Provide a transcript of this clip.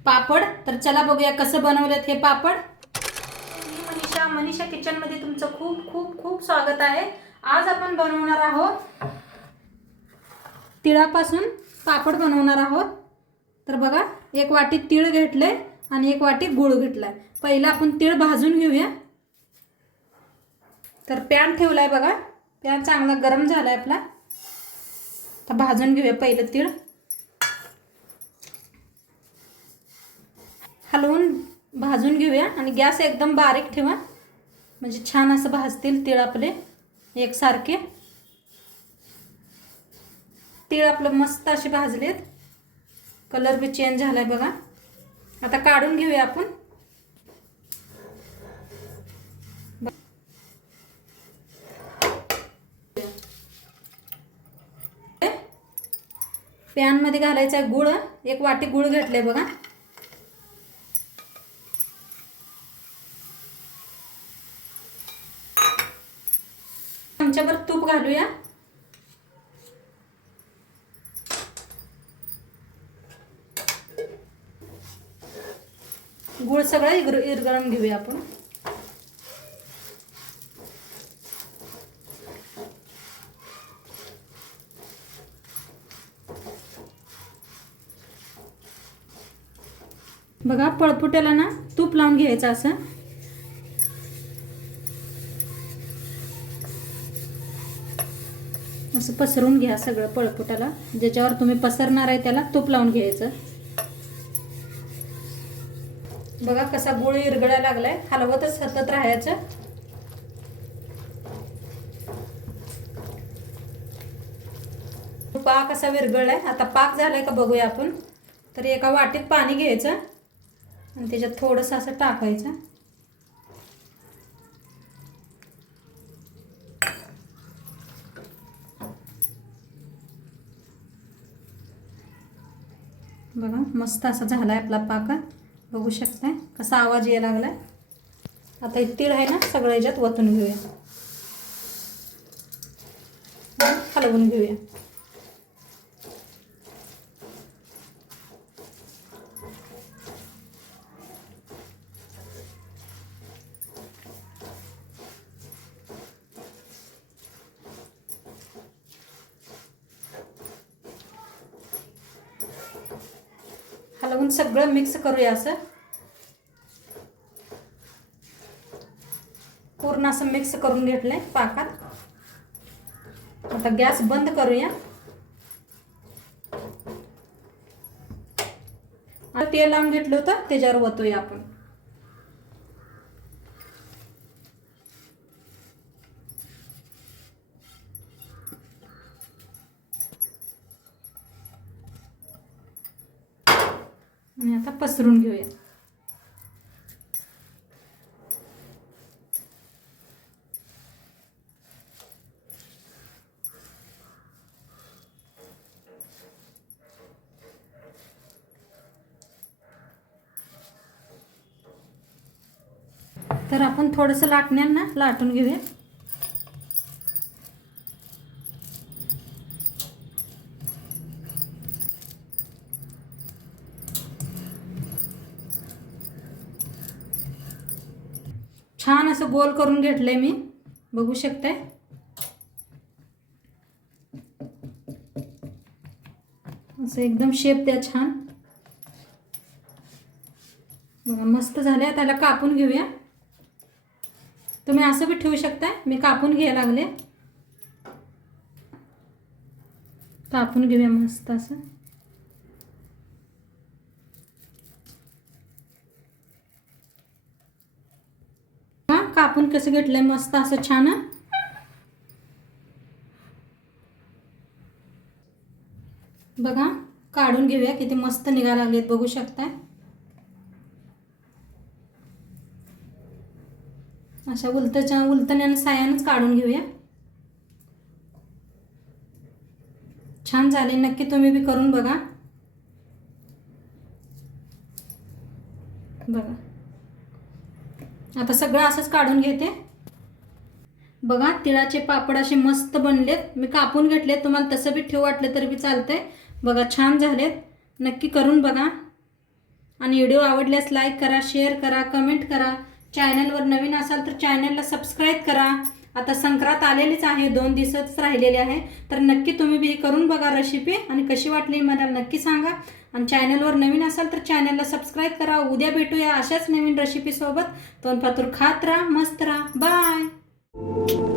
पापड। तर चला बघूया कसं बनवलेत हे पापड। मनीषा किचन मध्ये तुमचं खूप खूप खूप स्वागत आहे। आज आपण बनवणार आहोत तिळापासून पापड बनवणार आहोत। तर बघा, एक वाटी तीळ घेतले आणि एक वाटी गूळ घेतलाय। पहिला आपण तीळ भाजून घेऊया। तर पॅन ठेवलाय बघा, पॅन चांगला गरम झालाय आपला। तर भाजून घेऊया पहिलं तीळ। हलवून भाजून घेऊया आणि गॅस एकदम बारीक ठेवा, म्हणजे छान असं भाजतील तीळ आपले एकसारखे। तीळ आपलं मस्त असे भाजलेत, कलर बी चेंज झालाय बघा। आता काढून घेऊया आपण। पॅन मध्ये घालायचा गूळ, एक वाटी गूळ घेतले बघा। चमचाभर तूप घालूया। गूळ सगळं इरगळून घेऊया आपण। बघा, पळपुट्याला ना तूप लावून घ्यायचं असं। असं पसरून घ्या सगळं पळपुटाला, ज्याच्यावर तुम्ही पसरणार आहे त्याला तूप लावून घ्यायचं। बघा कसा गूळ इरगळायला लागलाय, हलवतच सतत राहायचं। पाक असा विरघळलाय, आता पाक झालाय का बघूया आपण। तर एका वाटीत पाणी घ्यायचं आणि त्याच्यात थोडंसं असं टाकायचं। बघा मस्त असा झालाय आपला पाक, बघू शकताय कसा आवाज यायला लागलाय। आता हे तीळ आहे ना सगळं याच्यात वतून घेऊया, हलवून घेऊया। हलवून सगळं मिक्स करूया असं, पूर्ण असं मिक्स करून घेतलंय पाकात। आता गॅस बंद करूया। आता तेल लावून घेतलं होतं त्याच्यावर वतूया आपण। आणि आता पसरून घेऊया। तर आपण थोडंसं लाटण्यानं लाटून घेऊया। छान असं गोल करून घेतलंय मी, बघू शकताय। असं एकदम शेप द्या छान। बघा मस्त झाले। त्याला कापून घेऊया, तुम्ही असं भी ठेवू शकता। मी कापून घ्यायला लागले, कापून घेऊया मस्त असं। कापून कसं घेतलंय मस्त असं छान। बघा काढून घेऊया, किती मस्त निघायला लागलेत बघू शकताय। अशा उलटण्यानं सायानंच काढून घेऊया। छान झाले, नक्की तुम्ही भी करून बघा। बघा आता सगळं असंच काढून घेते। बघा तिळाचे पापड असे मस्त बनलेत, मी कापून घेतले। तुम्हाला तसं भी ठेवू वाटलं तरी बी चालतंय। बघा छान झालेत, नक्की करून बघा। आणि व्हिडिओ आवडल्यास लाईक करा, शेअर करा, कमेंट करा. चॅनलवर नवीन असाल तर चॅनलला सबस्क्राईब करा. आता संक्रांत आलेलीच आहे, 2 दिवसच राहिलेले आहे. तर नक्की तुम्ही बी करून बघा रेसिपी आणि कशी वाटली मला नक्की सांगा. आणि चॅनलवर नवीन असाल तर चॅनलला सबस्क्राईब करा. उद्या भेटूया अशाच नवीन रेसिपीसोबत. तोंडपातूर खात राहा, मस्त राहा. बाय.